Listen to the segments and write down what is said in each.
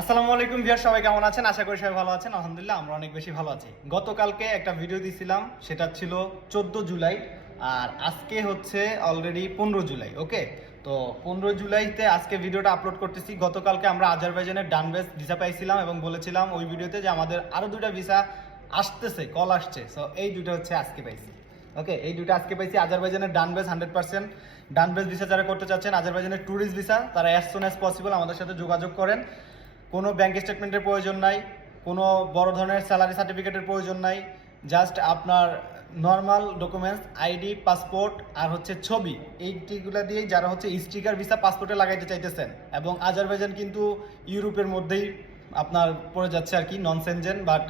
আসসালামু আলাইকুম ভিউয়ার সবাই কেমন আছেন? আশা করি সবাই ভালো আছেন। আলহামদুলিল্লাহ, আমরা অনেক বেশি ভালো আছি। গতকালকে একটা ভিডিও দিছিলাম, সেটা ছিল চোদ্দ জুলাই, আর আজকে হচ্ছে অলরেডি পনেরো জুলাই ওকে তো পনেরো জুলাইতে আজকে ভিডিওটা আপলোড করতেছি। গতকালকে আমরা আজারবাইজানের ডানবেস ভিসা পাইছিলাম এবং বলেছিলাম ওই ভিডিওতে যে আমাদের আরও দুটা ভিসা আসতেছে কল আসছে। সো এই দুটো হচ্ছে আজকে পাইছি ওকে এই দুটো আজকে পাইছি আজারবাইজানের ডানবেস হান্ড্রেড পার্সেন্ট ডানবেস ভিসা যারা করতে চাচ্ছেন, আজারবাইজানের ট্যুরিস্ট ভিসা তারা অ্যাজ সুন অ্যাজ পসিবল আমাদের সাথে যোগাযোগ করেন। কোনো ব্যাংক স্টেটমেন্টের প্রয়োজন নাই, কোনো বড় ধরনের স্যালারি সার্টিফিকেটের প্রয়োজন নাই জাস্ট আপনার নর্মাল ডকুমেন্টস আইডি পাসপোর্ট আর হচ্ছে ছবি। এইটিগুলো দিয়ে যারা হচ্ছে স্টিকার ভিসা পাসপোর্টে লাগাইতে চাইতেছেন। এবং আজারবাইজান কিন্তু ইউরোপের মধ্যেই আপনার পড়ে যাচ্ছে আর কি নন সেনজেন বাট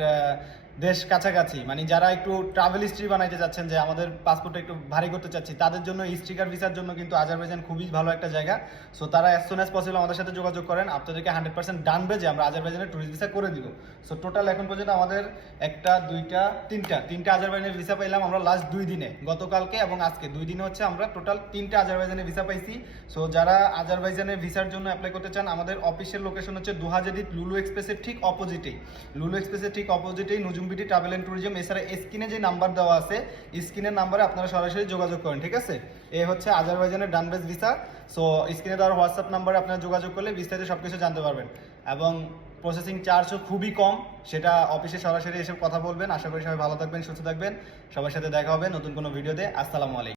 দেশ কাছাকাছি। মানে যারা একটু ট্রাভেল হিস্ট্রি বানাইতে যাচ্ছেন যে আমাদের পাসপোর্টটা একটু ভারী করতে চাচ্ছি, তাদের জন্য স্টিকার ভিসার জন্য কিন্তু আজারবাইজান খুবই ভালো একটা জায়গা। সো তারা অ্যাজ সুন অ্যাজ পসিবল আমাদের সাথে যোগাযোগ করেন। আপনাদেরকে হান্ড্রেড পার্সেন্ট ডান বেজে আমরা আজারবাইজানের টুরিস্ট ভিসা করে দিব। সো টোটাল এখন পর্যন্ত আমাদের একটা, দুইটা, তিনটা তিনটা আজারবাইজানের ভিসা পাইলাম আমরা লাস্ট দুই দিনে, গতকালকে এবং আজকে। দুই দিনে হচ্ছে আমরা টোটাল তিনটা আজারবাইজানের ভিসা পাইছি। সো যারা আজারবাইজানের ভিসার জন্য অ্যাপ্লাই করতে চান, আমাদের অফিসের লোকেশন হচ্ছে দুহাজারিত লুলু এক্সপ্রেসের ঠিক অপোজিটেই লুলু এক্সপ্রেসের ঠিক অপোজিটেই নজুমবিটি ট্রাভেল অ্যান্ড ট্যুরিজম, এছাড়া স্ক্রিনে যে নাম্বার দেওয়া আছে, স্ক্রিনের নাম্বারে আপনারা সরাসরি যোগাযোগ করেন, ঠিক আছে? এ হচ্ছে আজারবাইজানের ডানবেজ ভিসা, সো স্ক্রিনে দেওয়ার হোয়াটসঅ্যাপ নাম্বারে আপনারা যোগাযোগ করলে বিস্তারিত সব কিছু জানতে পারবেন। এবং প্রসেসিং চার্জও খুবই কম, সেটা অফিসে সরাসরি এসে কথা বলবেন। আশা করি সবাই ভালো থাকবেন, সুস্থ থাকবেন। সবার সাথে দেখা হবে নতুন কোনো ভিডিওতে আসসালামু আলাইকুম।